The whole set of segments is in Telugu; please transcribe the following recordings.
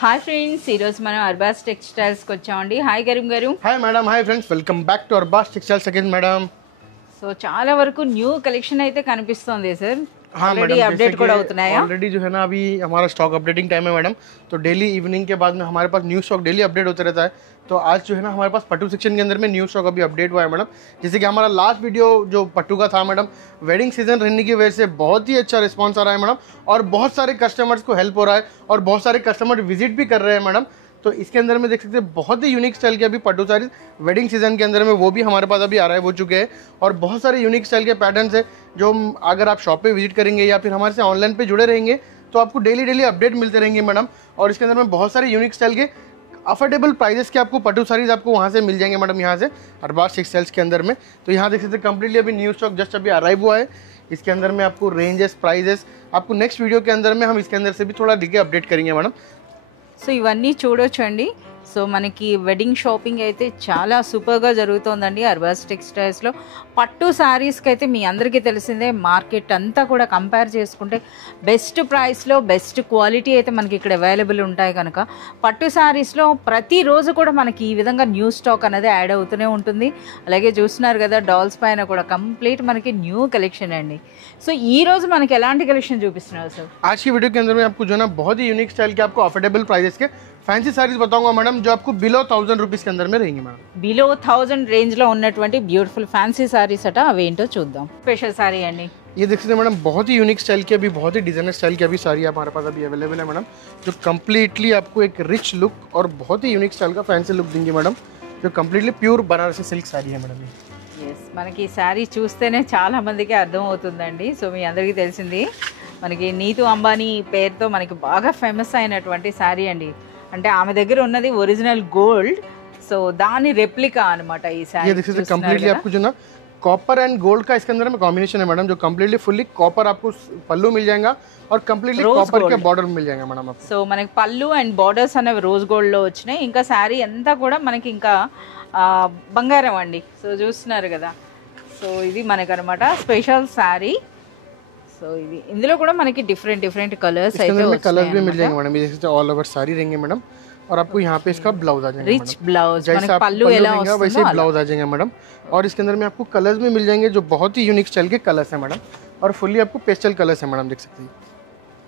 హాయ్ ఫ్రెండ్స్, ఈరోజు మనం అర్బాస్ టెక్స్టైల్స్కి వచ్చామండి. హాయ్ గరీం గారు. Hi madam. Hi friends, welcome back to Arbaaz textiles again madam. So చాలా వరకు న్యూ కలెక్షన్ అయితే కనిపిస్తుంది సార్. ऑलरेडी अपडेट కూడా అవుతున్నాయా? ऑलरेडी जो है ना अभी हमारा स्टॉक अपडेटिंग टाइम है मैडम. तो डेली इवनिंग के बाद में हमारे पास न्यू स्टॉक डेली अपडेट होते रहता है. तो आज जो है ना हमारे पास पट्टू सेक्शन के अंदर में न्यू स्टॉक अभी अपडेट हुआ है मैडम. जैसे कि हमारा लास्ट वीडियो जो पट्टू का था मैडम, वेडिंग सीजन रहने की वजह से बहुत ही अच्छा रिस्पॉन्स आ रहा है मैडम. और बहुत सारे कस्टमर्स को हेल्प हो रहा है और बहुत सारे कस्टमर विजिट भी कर रहे हैं मैडम. तो इसके अंदर में देख सकते हैं बहुत ही यूनिक स्टाइल के अभी पट्टू साड़ीज वेडिंग सीजन के अंदर में वो भी हमारे पास अभी आ रहा है, हो चुके हैं. और बहुत सारे यूनिक स्टाइल के पैटर्न्स है जो अगर आप शॉप पे विजिट करेंगे या फिर हमारे से ऑनलाइन पे जुड़े रहेंगे तो आपको डेली अपडेट मिलते रहेंगे मैडम. और इसके अंदर में बहुत सारे यूनिक स्टाइल के अफोर्डेबल प्राइसेस के आपको पट्टू साड़ीज आपको वहाँ से मिल जाएंगे मैडम, यहाँ से अरबाज टेक्सटाइल्स के अंदर में. तो यहाँ देख सकते हैं कंप्लीटली अभी न्यू स्टॉक जस्ट अभी अराइव हुआ है. इसके अंदर में आपको रेंजेस प्राइजेस आपको नेक्स्ट वीडियो के अंदर में हम इसके अंदर से भी थोड़ा डिगे अपडेट करेंगे मैडम. సో ఇవన్నీ చూడొచ్చండి. సో మనకి వెడ్డింగ్ షాపింగ్ అయితే చాలా సూపర్గా జరుగుతుందండి అర్బాస్ టెక్స్టైల్స్లో. పట్టు శారీస్కి అయితే మీ అందరికీ తెలిసిందే, మార్కెట్ అంతా కూడా కంపేర్ చేసుకుంటే బెస్ట్ ప్రైస్లో బెస్ట్ క్వాలిటీ అయితే మనకి ఇక్కడ అవైలబుల్ ఉంటాయి కనుక పట్టు శారీస్లో ప్రతిరోజు కూడా మనకి ఈ విధంగా న్యూ స్టాక్ అనేది యాడ్ అవుతూనే ఉంటుంది. అలాగే చూస్తున్నారు కదా డాల్స్ పైన కూడా కంప్లీట్ మనకి న్యూ కలెక్షన్ అండి. సో ఈ రోజు మనకి ఎలాంటి కలెక్షన్ చూపిస్తున్నారు సార్? आज की वीडियो के अंदर में आपको जो है ना बहुत ही यूनिक स्टाइल के आपको अफोर्डेबल प्राइसेस के फैंसी साड़ीज बताऊंगा मैडम, जो आपको बिलो 1000 रुपीज के अंदर में रहेंगी मैडम. బిలో 1000 రేంజ్లో ఉన్నటువంటి బ్యూటిఫుల్ ఫ్యాన్సీ సారీస్ అట, అవేంటో చూద్దాం. స్పెషల్ సారీ అండి. ये देख सकते हैं मैडम बहुत ही यूनिक स्टाइल की अभी बहुत ही डिजाइनर स्टाइल की अभी साड़ी हमारे पास अभी अवेलेबल है मैडम, जो कम्प्लीटली आपको एक रिच लुक और बहुत ही यूनिक स्टाइल का फैंसी लुक देंगे मैडम, जो completely pure Banarasi silk sari है मैडम. ఎస్, మనకి ఈ శారీ చూస్తేనే చాలా మందికి అర్థం అవుతుందండి. సో మీ అందరికీ తెలిసింది మనకి నీతు అంబానీ పేరుతో మనకి బాగా ఫేమస్ అయినటువంటి శారీ అండి. అంటే ఆమె దగ్గర ఉన్నది ఒరిజినల్ గోల్డ్, సో దాని రెప్లికా అనమాట ఈ శారీ. ये देख सकते हैं कम्प्लीटली आपको जो ना कॉपर एंड गोल्ड का इसके अंदर में कॉम्बिनेशन है मैडम, जो कम्प्लीटली फुल्ली कॉपर आपको पल्लू मिल जाएगा और कम्प्लीटली कॉपर के बॉर्डर मिल जाएगा मैडम आपको. సో మనకి పళ్ళు అండ్ బార్డర్స్ అనేవి రోజ్ గోల్డ్లో వచ్చినాయి. ఇంకా శారీ అంతా కూడా మనకి ఇంకా బంగారం అండి. సో చూస్తున్నారు కదా, సో ఇది మనకు అనమాట స్పెషల్ శారీ. సో ఇది ఇందులో కూడా మనకి డిఫరెంట్ కలర్స్ అయితే कलर भी मिल जाएंगे मैडम. ये देख सकते हैं ऑल ओवर साड़ी रहेंगे मैडम. और आपको यहाँ पे इसका ब्लाउज आ जाएगा रिच ब्लाउज, जैसे आप पल्लू लेंगे वैसे ब्लाउज आ जाएगा मैडम. और इसके अंदर में आपको कलर्स भी मिल जाएंगे जो बहुत ही यूनिक स्टाइल के कलर्स हैं मैडम, और फुल्ली आपको पेस्टल कलर्स है मैडम, देख सकते हैं.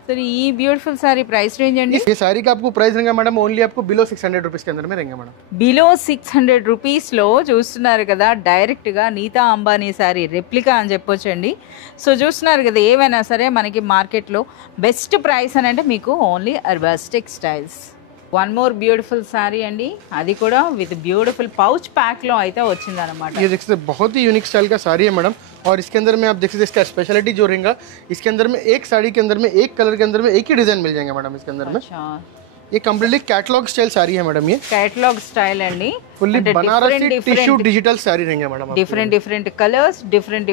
सर ఈ బ్యూటిఫుల్ సారీ ప్రైస్ రేంజ్ అండి? ये साड़ी का आपको प्राइस रहेगा मैडम ओनली आपको बिलो 600 रुपीज के अंदर में रहेंगे मैडम. బిలో 600 రూపీస్లో చూస్తున్నారు కదా, డైరెక్ట్గా నీతా అంబానీ శారీ రెప్లికా అని చెప్పొచ్చండి. సో చూస్తున్నారు కదా, ఏవైనా సరే మనకి మార్కెట్లో బెస్ట్ ప్రైస్ అని అంటే మీకు only Arbaz textiles. One more beautiful sari అండి, అది కూడా విత్ బ్యూటిఫుల్ పౌచ్ ప్యాక్లో అయితే వచ్చిందనమాట. ये देख सकते हैं बहुत ही यूनिक स्टाइल का साड़ी है मैडम. और इसके अंदर में आप देख सकते हैं इसका स्पेशलिटी जो रहेगा, इसके अंदर में एक साड़ी के अंदर में एक कलर के अंदर में एक ही डिजाइन मिल जाएंगे मैडम. इसके अंदर में ये कम्प्लीटली कैटलॉग स्टाइल साड़ी है मैडम. ये कैटलॉग स्टाइल अंडी, fully Banarasi tissue digital sari रहेंगे madam. Different colours, different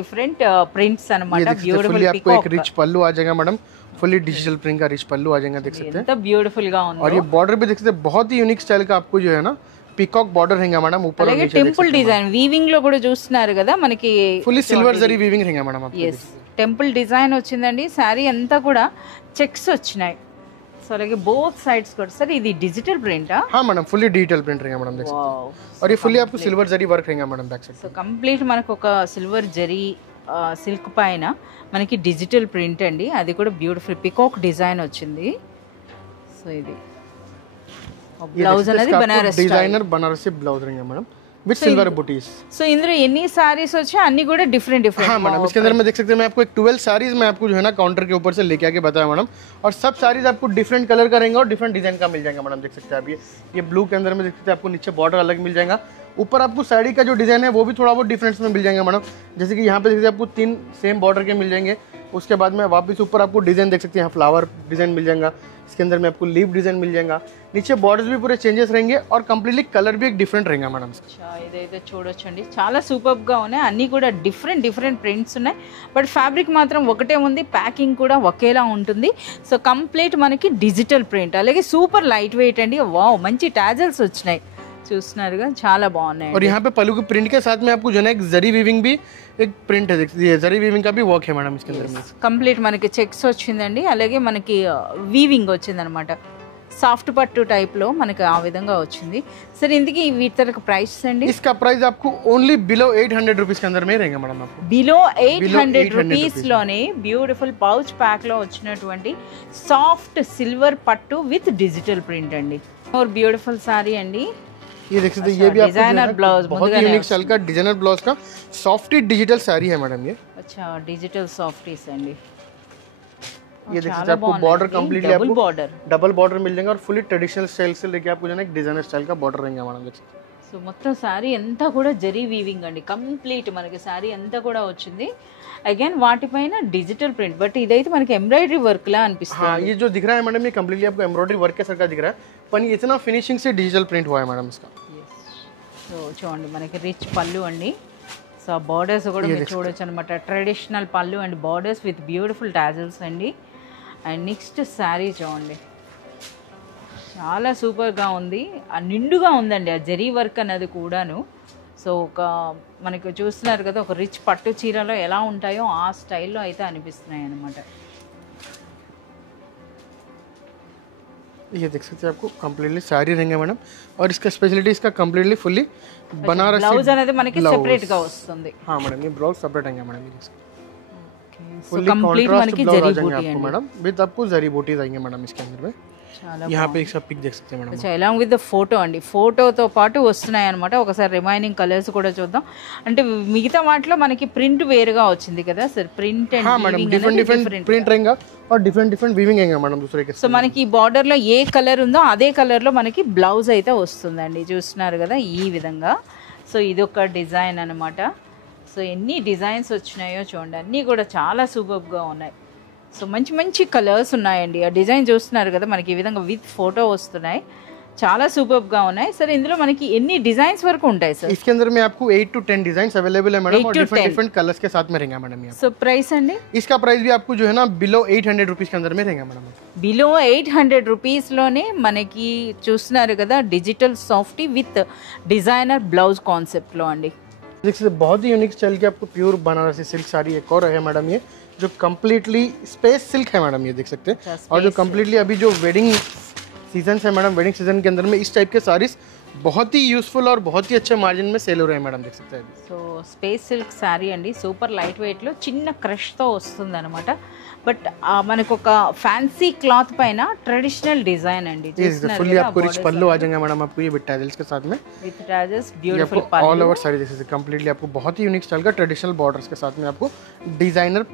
prints अनమాట. ब्यूटीफुल आपको एक रिच पल्लू आ जाएगा मैडम, फुल्ली डिजिटल प्रिंट का रिच पल्लू आ जाएगा, देख सकते हैं. ఎంత బ్యూటిఫుల్ గా ఉంది. और ये बॉर्डर भी देख सकते हैं बहुत ही यूनिक स्टाइल का आपको जो है ना पीकॉक बॉर्डर रहेगा मैडम, ऊपर और नीचे టెంపుల్ డిజైన్ వీవింగ్ లో కూడా చూస్తున్నారు కదా మనకి. फुल्ली सिल्वर जरी वीविंग रहेगा मैडम आपको. yes, టెంపుల్ డిజైన్ వచ్చిందండి. శారీ అంతా కూడా చెక్స్ వచ్చినాయి. సో అలాగే బోత్ సైడ్స్ కూడా. సర్ ఇది డిజిటల్ ప్రింటా? हाँ मैडम, फुल्ली डिजिटल प्रिंट रहेगा मैडम, देख सकते हैं. और ये फुल्ली आपको सिल्वर जरी वर्क रहेगा madam back side. So complete మనకు ఒక సిల్వర్ జరీ సిల్క్ పైన మనకి డిజిటల్ ప్రింట్ అండి, అది కూడా బ్యూటిఫుల్ పికాక్ డిజైన్ వచ్చింది. సో ఇది బ్లౌజ్ అనేది బనారస్ डिजाइनर बनारसी ब्लाउज रहेंगे madam with silver booties. So ఇందులో ఎన్ని సారీస్ వచ్చాయి అన్ని కూడా డిఫరెంट. हाँ मैडम, इसके अंदर में देख सकते हैं मैं आपको एक 12 साड़ीज मैं आपको जो है ना काउंटर के ऊपर से लेके आके बताया मैडम. और सब साड़ीज आपको डिफरेंट कलर का रहेंगे और डिफरेंट डिजाइन का मिल जाएगा मैडम, देख सकते हैं आप. ये ब्लू के अंदर में देख सकते हैं आपको नीचे बॉर्डर अलग मिल जाएगा, ऊपर आपको साड़ी का जो डिजाइन है वो भी थोड़ा बहुत डिफरेंस में मिल जाएगा मैडम. जैसे कि यहाँ पे देख सकते हैं आपको 3 सेम बॉर्डर के मिल जाएंगे. उसके बाद में वापस ऊपर आपको डिजाइन देख सकते हैं, यहाँ फ्लावर डिजाइन मिल जाएगा. इसके अंदर में आपको लीफ डिजाइन मिल जाएगा. नीचे बॉर्डर्स भी पूरे चेंजेस रहेंगे और कंप्लीटली कलर भी एक डिफरेंट रहेगा मैडम. ఇదైతే చూడొచ్చండి, చాలా సూపర్ గా ఉన్నాయి. అన్ని కూడా డిఫరెంట్ ప్రింట్స్ ఉన్నాయి. బట్ ఫ్యాబ్రిక్ మాత్రం ఒకటే ఉంది, ప్యాకింగ్ కూడా ఒకేలా ఉంటుంది. సో కంప్లీట్ మనకి డిజిటల్ ప్రింట్, అలాగే సూపర్ లైట్ వెయిట్ అండి. వావ్, మంచి టాజల్స్ వచ్చినాయి. చూస్తున్నారుగా చాలా బాగున్నాయి. और यहाँ पे पल्लू के प्रिंट के साथ में आपको जो है एक जरी वीविंग भी एक प्रिंट है, ये जरी वीविंग का भी वर्क है मैडम इसके अंदर में. కంప్లీట్ మనకి చెక్స్ వచ్చిందండి, అలాగే మనకి వీవింగ్ వచ్చిందనమాట. సాఫ్ట్ పట్టు టైప్లో మనకి ఆ విధంగా వచ్చింది. సరే ఇందుకు వీటి ప్రైస్ అండి? इसका प्राइस आपको ओनली बिलो 800 रुपीस के अंदर में रहेगा मैडम. आपको బిలో 800 రూపీస్లోనే బ్యూటిఫుల్ పౌచ్ ప్యాక్లో వచ్చినటువంటి సాఫ్ట్ సిల్వర్ పట్టు విత్ డిజిటల్ ప్రింట్ అండి. और బ్యూటిఫుల్ సారీ అండి. ये देख सकते हैं, ये भी आपको डिजाइनर ब्लाउज बहुत ही यूनिक स्टाइल का डिजाइनर ब्लाउज का सॉफ्टी डिजिटल साड़ी है मैडम. ये अच्छा डिजिटल सॉफ्टीज अंडी. ये देख सकते हैं, आपको बॉर्डर कंप्लीटली आपको बॉर्डर डबल बॉर्डर मिल जाएगा और फुली ट्रेडिशनल स्टाइल से लेके आपको जो है एक डिजाइनर स्टाइल का बॉर्डर रहेगा मैडम. సో మొత్తం శారీ అంతా కూడా జరీ వీవింగ్ అండి. కంప్లీట్ మనకి శారీ అంతా కూడా వచ్చింది. అగైన్ వాటిపైన డిజిటల్ ప్రింట్, బట్ ఇదైతే మనకి ఎంబ్రాయిడరీ వర్క్ లా అనిపిస్తుంది. हाँ, ये जो दिख रहा है मैडम, ये कंप्लीटली आपको एम्ब्रॉयडरी वर्क के साथ का दिख रहा है, पर ये इतना फिनिशिंग से डिजिटल प्रिंट हुआ है मैडम इसका. సో చూడండి మనకి రిచ్ పళ్ళు అండి. సో బార్డర్స్ కూడా మీరు చూడొచ్చు అనమాట. ట్రెడిషనల్ పళ్ళు and borders with beautiful tassels అండి. అండ్ నెక్స్ట్ శారీ చూడండి, చాలా సూపర్గా ఉంది. నిండుగా ఉందండి ఆ జరీ వర్క్ అన్నది కూడాను. సో ఒక మనకు చూస్తున్నారు కదా, ఒక రిచ్ పట్టు చీరలో ఎలా ఉంటాయో ఆ స్టైల్లో అయితే అనిపిస్తున్నాయి అనమాట. ये देख सकते हैं, आपको कंप्लीटली साड़ी रहेंगे मैडम. और इसका स्पेशलिटी इसका कंप्लीटली फुल्ली बनारसी ब्लाउज అనేది మనకి సెపరేట్ గా వస్తుంది. हाँ मैडम, ये ब्लाउज सेपरेट आएंगे मैडम. సో కంప్లీట్ మనకి జరీ బూటీ అండి. मैडम विद आपको जरी बूटीज आएंगे मैडम इसके अंदर में. यहाँ पे एक सब पिक देख सकते हैं मैडम. अच्छा అలాంగ్ విత్ ద ఫోటో అండి. ఫోటోతో పాటు వస్తున్నాయి అనమాట. ఒకసారి రిమైనింగ్ కలర్స్ కూడా చూద్దాం. అంటే మిగతా వాటిలో మనకి ప్రింట్ వేరుగా వచ్చింది కదా సార్, ప్రింట్ అండ్ हाँ मैडम, डिफरेंट प्रिंट रहेगा और डिफरेंट वीविंग आएगा मैडम दूसरे के. సో మనకి ఈ బార్డర్ లో ఏ కలర్ ఉందో అదే కలర్ లో మనకి బ్లౌజ్ అయితే వస్తుందండి. చూస్తున్నారు కదా ఈ విధంగా. సో ఇది ఒక డిజైన్ అనమాట. సో ఎన్ని డిజైన్స్ వచ్చినాయో చూడండి, అన్నీ కూడా చాలా సూపర్గా ఉన్నాయి. సో మంచి మంచి కలర్స్ ఉన్నాయండి. ఆ డిజైన్ చూస్తున్నారు కదా, మనకి ఈ విధంగా విత్ ఫోటో వస్తున్నాయి. చాలా సూపర్గా ఉన్నాయి. సరే ఇందులో మనకి ఎన్ని డిజైన్స్ వరకు ఉంటాయి సార్? इसके अंदर में आपको 8 to 10 डिजाइन अवेलेबल है मैडम, और डिफरेंट कलर्स के साथ में रहेगा मैडम. సో ప్రైస్ అండి? इसका प्राइस भी आपको जो है ना बिलो 800 रुपीस के अंदर में रहेगा मैडम. బిలో 800 రూపీస్లోనే మనకి చూస్తున్నారు కదా, digital softy with designer blouse కాన్సెప్ట్లో అండి. देखिए बहुत ही यूनिक स्टाइल की आपको प्योर बनारसी सिल्क साड़ी एक और है मैडम, ये जो कम्प्लीटली स्पेस सिल्क है मैडम. ये देख सकते हैं. और जो कम्प्लीटली अभी जो वेडिंग सीजन है मैडम, वेडिंग सीजन के अंदर में इस टाइप के साड़ीज बहुत ही यूजफुल और बहुत ही अच्छे मार्जिन में सेल हो रहे हैं मैडम. देख सकते हैं. సో స్పేస్ సిల్క్ శారీ అండి, సూపర్ లైట్ వెయిట్లో చిన్న క్రష్తో వస్తుంది అనమాట. బట్ మనకు ఒక ఫ్యాన్సీ క్లాత్ పైన ట్రెడిషనల్ డిజైన్ అండి. फुल्ली आपको रिच पल्लू आ जाएगा मैडम, आपको ये विद टैजल्स के साथ में with tassels beautiful pallu all over sari. जैसे कंप्लीटली आपको बहुत ही यूनिक स्टाइल का ट्रेडिशनल बॉर्डर्स के साथ में आपको डिजाइनर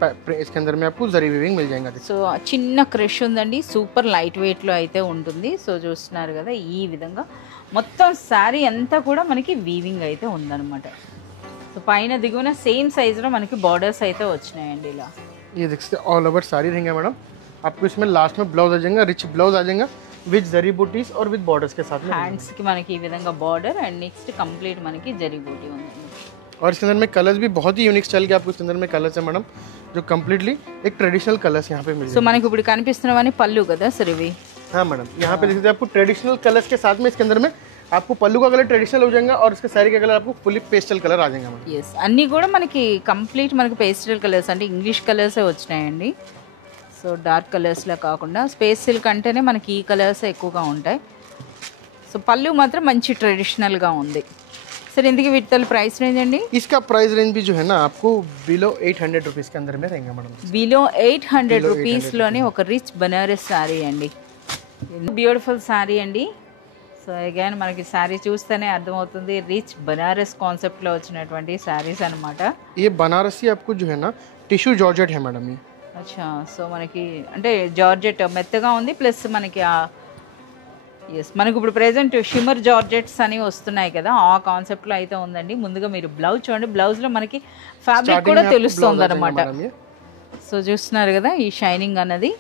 इसके अंदर में आपको जरी वीविंग मिल जाएगा. సో చిన్న క్రష్ ఉందండి, సూపర్ లైట్ వెయిట్లో అయితే ఉంటుంది. సో చూస్తున్నారు కదా ఈ విధంగా మొత్తం శారీ అంతా కూడా మనకి వీవింగ్ అయితే ఉందన్నమాట. సో పైన దిగువన సేమ్ సైజులో మనకి బార్డర్స్ అయితే వచ్చినాయండి ఇలా. ये देख सकते हैं ऑल ओवर साड़ी रहेंगे मैडम. आपको इसमें लास्ट में ब्लाउज आ जाएगा, रिच ब्लाउज आ जाएगा विद जरी बूटीज और विद बॉर्डर्स के साथ में. హ్యాండ్స్ కి మనకి ఈ విధంగా బార్డర్ అండ్ నెక్స్ట్ కంప్లీట్ మనకి జరీ బూటీ ఉందండి. और इसके अंदर में कलर्स भी बहुत ही यूनिक स्टाइल के आपको इसके अंदर में कलर्स है मैडम, जो कम्प्लीटली एक ट्रेडिशनल कलर्स यहाँ पे मिल సో మనకి ఇప్పుడు కనిపిస్తున్నవన్నీ పళ్ళు కదా సార్ ఇవి? हाँ मैडम, यहाँ पे देख सकते हैं आपको ट्रेडिशनल कलर्स के साथ में इसके अंदर में आपको पल्लू का कलर ट्रेडिशनल हो जाएगा और इसके साड़ी का कलर आपको फुली पेस्टल कलर आ जाएगा मैडम. ఎస్ అన్నీ కూడా మనకి కంప్లీట్ మనకి పేస్టల్ కలర్స్ అంటే ఇంగ్లీష్ కలర్సే వచ్చినాయండి. సో డార్క్ కలర్స్లో కాకుండా స్పేస్ సిల్క్ అంటేనే మనకి ఈ కలర్స్ ఎక్కువగా ఉంటాయి. సో పళ్ళు మాత్రం మంచి ట్రెడిషనల్గా ఉంది. सर इनकी వీటి ప్రైస్ రేంజ్ అండి? इसका प्राइस रेंज भी जो है ना आपको बिलो 800 रुपीस के अंदर में रहेगा मैडम. బిలో 800 రూపీస్లోనే ఒక రిచ్ బనారస్ శారీ అండి. బ్యూటిఫుల్ శారీ అండి. సో అగైన్ మనకి శారీ చూస్తేనే అర్థమవుతుంది రిచ్ బనారస్ కాన్సెప్ట్లో వచ్చినటువంటి శారీస్ అనమాట. ये बनारसी आपको जो है ना टिश्यू जॉर्जेट है मैडम. ये అచ్చా. సో మనకి అంటే జార్జెట్ మెత్తగా ఉంది, ప్లస్ మనకి ఎస్ మనకు ఇప్పుడు ప్రెజెంట్ షిమ్మర్ జార్జెట్స్ అని వస్తున్నాయి కదా, ఆ కాన్సెప్ట్లో అయితే ఉందండి. ముందుగా మీరు బ్లౌజ్ చూడండి, బ్లౌజ్లో మనకి ఫ్యాబ్రిక్ కూడా తెలుస్తుంది అనమాట. సో చూస్తున్నారు కదా ఈ షైనింగ్ అన్నది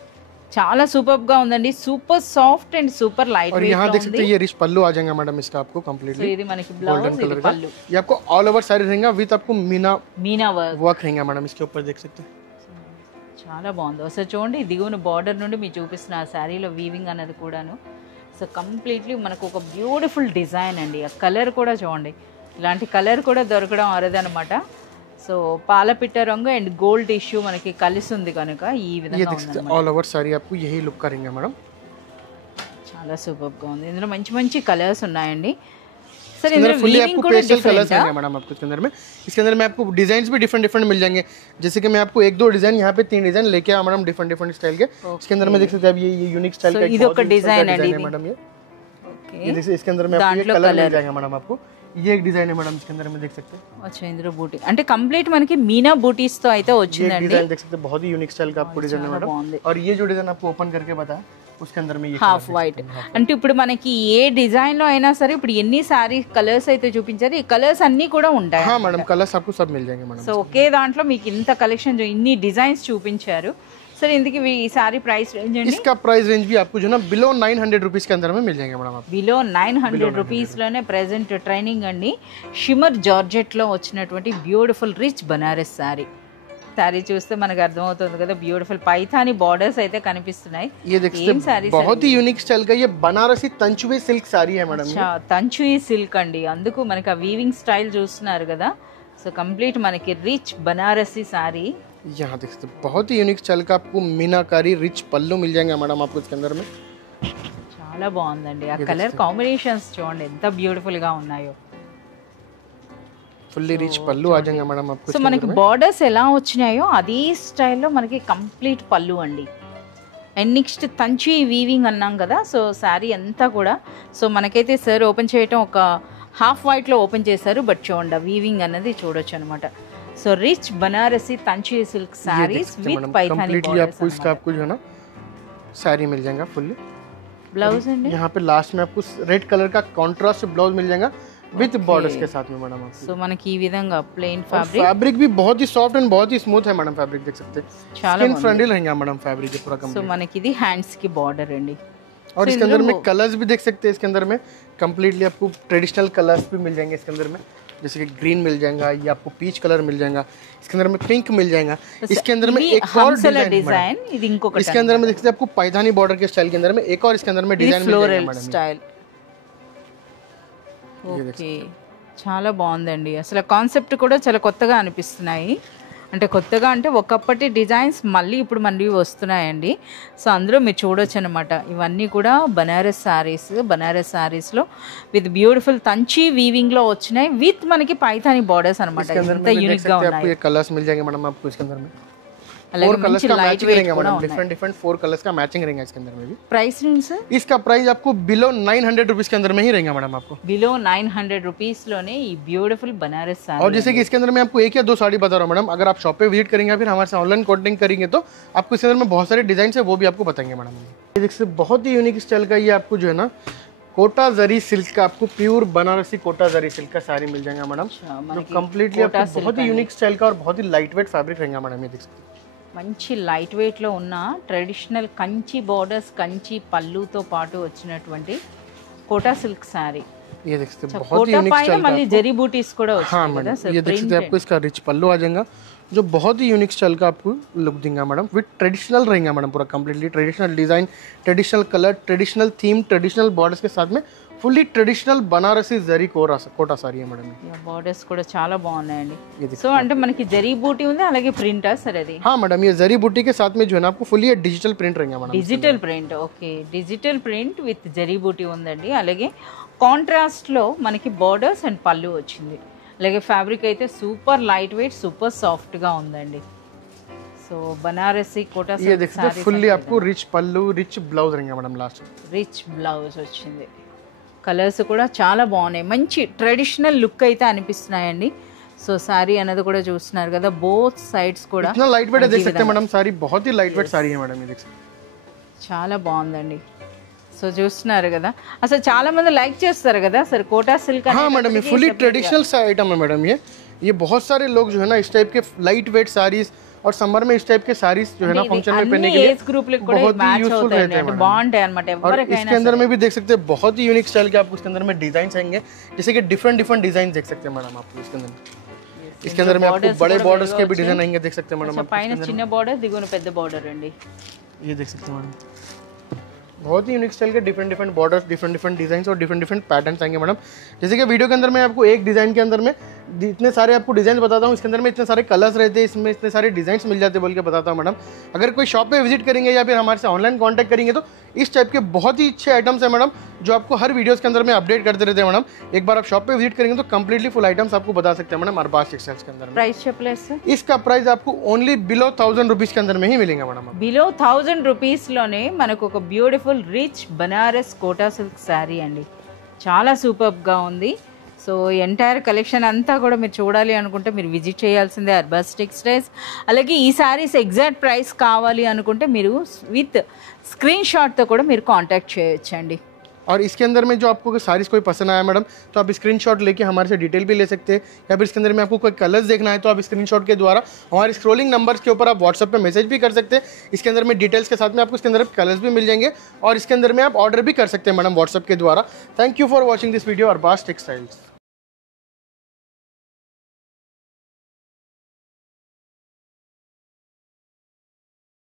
చాలా సూపర్గా ఉందండి. Super soft and super light weight यहाँ देख सकते हैं ये रिच पल्लू आ जाएगा मैडम इसका आपको कंप्लीटली. ఇది మనకి బ్లౌజ్, ఇది పల్లు. ये आपको ऑल ओवर साड़ी रहेगा विद आपको మీనా वर्क रहेगा मैडम इसके ऊपर. देख सकते हैं చాలా బాగుంది. ఒకసారి చూడండి దిగువన బార్డర్ నుండి మీరు చూపిస్తున్న ఆ శారీలో వీవింగ్ అనేది కూడాను. సో కంప్లీట్లీ మనకు ఒక బ్యూటిఫుల్ డిజైన్ అండి. ఆ కలర్ కూడా చూడండి, ఇలాంటి కలర్ కూడా దొరకడం అరదనమాట. సో పాలపిట్ట రంగు అండ్ గోల్డ్ టిష్యూ మనకి కలిసి ఉంది కనుక ఈ విధంగా ऑल ओवर साड़ी आपको यही लुक करेंगे मैडम. చాలా సూపర్ గా ఉంది. ఇందులో మంచి మంచి కలర్స్ ఉన్నాయండి. सर इसके अंदर इंद्र फुल्ली वीविंग आपको కూడా पेस्टल कलर्स डिफरेंट आएंगे मैडम आपको इसके अंदर में। इसके अंदर में आपको डिजाइन भी डिफरेंट डिफरेंट मिल जाएंगे, जैसे कि मैं आपको एक दो डिजाइन यहाँ पे 3 डिजाइन लेके आया मैडम डिफरेंट डिफरेंट स्टाइल के। इसके अंदर में देख सकते हैं आप ये यूनिक स्टाइल का ఇది ఒక డిజైన్ అండి है मैडम। ये देखिए इसके अंदर में आपको ये कलर मिल जाएगा मैडम आपको। ये एक डिजाइन है मैडम, इसके अंदर में देख सकते हैं। अच्छा इंद्र बूटी అంటే కంప్లీట్ మనకి మీనా బూటీస్ తో అయితే వచ్చిందండి। डिजाइन देख सकते हैं, बहुत ही यूनिक स्टाइल का आपको डिजाइन है मैडम। और ये जो डिजाइन आपको ओपन करके बताया उसके अंदर में ये హాఫ్ వైట్ అంటే ఇప్పుడు మనకి ఏ డిజైన్ లో అయినా సరే ఇప్పుడు ఎన్ని సారీ కలర్స్ అయితే చూపించారు ఈ కలర్స్ అన్ని కూడా ఉంటాయి। हाँ मैडम कलर्स आपको सब मिल जाएंगे मैडम। సో ఒకే దాంట్లో మీకు ఇంత కలెక్షన్ ఇన్ని డిజైన్స్ చూపించారు। सर ఇందుకి ఈ సారీ ప్రైస్ రేంజ్ అండి? इसका प्राइस रेंज भी आपको जो ना बिलो 900 रुपीस के अंदर में मिल जाएंगे मैडम। బిలో 900 రూపీస్ లోనే ప్రెజెంట్ ట్రైనింగ్ అండి। షిమర్ జార్జెట్ లో వచ్చినటువంటి beautiful rich Banaras sorry. Sorry చూస్తే మనకు అర్థమవుతుంది కదా, బ్యూటిఫుల్ పైథానీ బార్డర్స్ అయితే కనిపిస్తున్నాయి। ये देख सकते हैं बहुत ही यूनिक स्टाइल का ये बनारसी तंचुई सिल्क साड़ी है मैडम। अच्छा తంచుయి సిల్క్ అండి, అందుకు మనకి ఆ వీవింగ్ స్టైల్ చూస్తున్నారు కదా। సో కంప్లీట్ మనకి రిచ్ బనారसी సారీ। यहाँ देख सकते हैं बहुत ही यूनिक स्टाइल का आपको मीनाकारी रिच पल्लू मिल जाएंगे मैडम आपको इसके अंदर में। చాలా బాగుందండి, ఆ కలర్ కాంబినేషన్స్ చూడండి ఎంత బ్యూటిఫుల్ గా ఉన్నాయో। ఫుల్లీ రిచ్ పల్లు ఆ जाएगा मैडम आपको। సో మనకి బార్డర్స్ ఎలా వచ్చినాయో అదే స్టైల్లో మనకి కంప్లీట్ పల్లు అండి। అండ్ నెక్స్ట్ తంచి వీవింగ్ అన్నాం కదా, సో శారీ అంతా కూడా సో మనకైతే సార్ ఓపెన్ చేయటం ఒక హాఫ్ వైట్ లో ఓపెన్ చేశారు, బట్ చూడండి వీవింగ్ అన్నది చూడొచ్చు అనమాట। So rich Banarasi Tanchoi silk sarees with Paithani completely आपको इसका आपको जो है ना साड़ी मिल जाएगा फुल्ली। ब्लाउज है यहाँ पे लास्ट में आपको रेड कलर का कॉन्ट्रास्ट ब्लाउज मिल जाएगा विद बॉर्डर्स के साथ में मैडम आपको। సో మనకి ఈ విధంగా ప్లెయిన్ फैब्रिक भी बहुत ही सॉफ्ट एंड बहुत ही स्मूथ है मैडम। फैब्रिक देख सकते हैं, చాలా स्किन फ्रेंडली रहेगा मैडम फैब्रिक ये पूरा సో कंप्लीट। మనకి ఇది హ్యాండ్స్ కి బార్డర్ అండి। और इसके अंदर में कलर्स भी देख सकते हैं, इसके अंदर में कंप्लीटली आपको ट्रेडिशनल कलर्स भी मिल जाएंगे इसके अंदर में, जैसे कि ग्रीन मिल जाएगा, ये आपको पीच कलर मिल जाएगा, इसके अंदर में पिंक मिल जाएगा। इसके अंदर में एक और डिजाइन ఇది ఇంకొకటి इसके अंदर में देख सकते हैं आपको पैठानी बॉर्डर के स्टाइल के अंदर में एक और इसके अंदर में डिजाइन मिल जाएगा ఫ్లోరల్ मैडम। స్టైల్। ఓకే చాలా బాగుందండి, అసలు కాన్సెప్ట్ కూడా చాలా కొత్తగా అనిపిస్తున్నాయి। అంటే కొత్తగా అంటే ఒకప్పటి డిజైన్స్ మళ్ళీ ఇప్పుడు మళ్ళీ వస్తున్నాయండి। సో అందులో మీరు చూడొచ్చు అనమాట, ఇవన్నీ కూడా బనారస్ సారీస్లో విత్ బ్యూటిఫుల్ తంచి వీవింగ్లో వచ్చినాయి విత్ మనకి పైథానీ బార్డర్స్ అనమాట। ఎంత యూనిక్గా ఉన్నాయి। कलर्स मिल जाएंगे मैडम आपको इसके अंदर में। అలాగే మంచి లైట్ వెయిట్ కూడా ఉన్నాయి। डिफरेंट डिफरेंट 4 कलर्स का मैचिंग रहेगा इसके अंदर में भी। Price range sir? इसका प्राइस आपको बिलो 900 रुपीस के अंदर में ही रहेगा मैडम आपको। बिलो 900 रुपीस लोने ये ब्यूटीफुल बनारस साड़ी। और जैसे कि इसके अंदर मैं आपको एक या दो साड़ी बता रहा हूँ मैडम, अगर आप शॉप पे विजिट करेंगे फिर हमारे से ऑनलाइन कॉन्टेक्ट करेंगे तो आपको इसके अंदर में बहुत सारे डिजाइन है वो भी आपको बताएंगे मैडम। ये देखिए बहुत ही यूनिक स्टाइल का ये आपको जो है ना कोटा जरी सिल्क का आपको प्योर बनारसी कोटा जरी सिल्क का साड़ी मिल जाएगा मैडम। कंप्लीटली आपको बहुत ही यूनिक स्टाइल का और बहुत ही लाइट वेट फैब्रिक रहेगा मैडम। ये देख सकते हैं మంచి లైట్ వెయిట్ లో ఉన్న ట్రెడిషనల్ కంచి బోర్డర్స్ కంచి పళ్ళుతో పాటు వచ్చినటువంటి కోటా సిల్క్ సారీ। ये देख सकते हैं बहुत ही यूनिक स्टाइल మళ్ళీ జరీ బూటీస్ కూడా हाँ मैडम। ये देख सकते हैं आपको इसका रिच पल्लू आ जाएगा जो बहुत ही यूनिक स्टाइल का आपको लुक देगा मैडम, विद ट्रेडिशनल रहेगा मैडम, पूरा completely traditional design, traditional colour, traditional theme, traditional borders के साथ में फुल्ली ट्रेडिशनल बनारसी जरी कोटा साड़ी है मैडम। బోర్డర్స్ కూడా చాలా బాగున్నాయండి। సో అంటే మనకి జరీ బూటీ ఉంది అలాగే ప్రింట్ సర్ అది? हाँ मैडम, ये जरी बूटी के साथ में जो है ना आपको फुल्ली डिजिटल प्रिंट रहेगा madam. Digital print, okay digital print with zari బూటీ ఉందండి। అలాగే కాంట్రాస్ట్ లో మనకి బోర్డర్స్ అండ్ పళ్ళు వచ్చింది। అలాగే ఫ్యాబ్రిక్ అయితే super light weight super soft గా ఉందండి। సో బనారసి కోటా ये देख सकते हैं फुल्ली आपको रिच पल्लू रिच ब्लाउज रहेगा मैडम लास्ट। రిచ్ బ్లౌజ్ వచ్చింది, కలర్స్ కూడా చాలా బాగున్నాయి, మంచి ట్రెడిషనల్ లుక్ అయితే అనిపిస్తున్నాయండి। సో సారీ అనేది కూడా చూస్తున్నారు కదా, బోత్ సైడ్స్ కూడా इतना लाइट वेट है देख सकते हैं मैडम, साड़ी बहुत ही लाइट वेट साड़ी है मैडम। ये देख सकते हैं చాలా బాగుందండి। సో చూస్తున్నారు కదా, అసలు చాలా మంది లైక్ చేస్తారు కదా సార్ కోటా సిల్క్। हाँ मैडम, ये फुल्ली ट्रेडिशनल आइटम है मैडम। ये बहुत सारे लोग जो है ना इस टाइप के लाइट वेट साड़ीज और समर में इस टाइप के साड़ीज जो है ना फंक्शन में पहनने के लिए ग्रुप बहुत ही यूजफुल रहते हैं, बॉन्ड है अनమాట। और इसके अंदर में भी देख सकते हैं बहुत ही यूनिक स्टाइल के आपको इसके अंदर में डिजाइन आएंगे, जैसे कि डिफरेंट डिफरेंट डिजाइन देख सकते हैं मैडम आपको इसके अंदर। इसके अंदर में आपको बड़े बॉर्डर्स के भी डिजाइन आएंगे देख सकते हैं मैडम। పైన చిన్న బోర్డర్ దిగున పెద్ద బోర్డర్ అండి। ये देख सकते हैं मैडम बहुत ही यूनिक स्टाइल के different different borders, different different design और डिफरेंट डिफरेंट पैटर्न्स आएंगे मैडम। जैसे कि वीडियो के अंदर में आपको एक डिजाइन के अंदर में इतने सारे आपको डिज़ाइन बताता हूँ, इसके अंदर में इतने सारे कलर्स रहते हैं, इसमें इतने सारे डिज़ाइंस मिल जाते हैं बोल के बताता हूँ मैडम। अगर कोई शॉप पे विजिट करेंगे या फिर हमारे से ऑनलाइन कांटेक्ट करेंगे तो इस टाइप के बहुत ही अच्छे आइटम्स हैं मैडम, जो आपको हर वीडियोस के अंदर में अपडेट करते रहते हैं मैडम। एक बार आप शॉप पे विजिट करेंगे तो कंप्लीटली फुल आइटम्स आपको बता सकते हैं मैडम अरबाज टेक्सटाइल्स के अंदर में। ప్రైస్ చెప్పలేదు సార్? इसका प्राइस आपको ओनली बिलो 1000 रुपीज़ के अंदर में ही मिलेगा मैडम। బిలో 1000 రూపీస్లోనే మనకు ఒక beautiful rich Banaras Kota silk sari అండి, చాలా సూపర్గా ఉంది. సో ఎంటైర్ కలెక్షన్ అంతా కూడా మీరు చూడాలి అనుకుంటే మీరు విజిట్ చేయాల్సిందే అర్బాజ్ టెక్స్టైల్స్. అలాగే ఈ శారీస్ ఎగ్జాక్ట్ ప్రైస్ కావాలి అనుకుంటే మీరు విత్ స్క్రీన్ షాట్తో కూడా మీరు కాంటాక్ట్ చేయొచ్చండి. और इसके अंदर में जो आपको सारीज कोई पसंद आया मैडम तो आप स्क्रीनशॉट लेके हमारे से डिटेल भी ले सकते हैं, या फिर इसके अंदर में आपको कोई कलर्स देखना है तो आप स्क्रीनशॉट के द्वारा हमारे स्क्रॉलिंग नंबर्स के ऊपर आप व्हाट्सएप पे मैसेज भी कर सकते हैं. इसके अंदर में डिटेल्स के साथ में आपको इसके अंदर कलर्स भी मिल जाएंगे और इसके अंदर में आप ऑर्डर भी कर सकते हैं मैडम व्हाट्सएप के द्वारा. Thank you for watching this video Arbaaz textiles.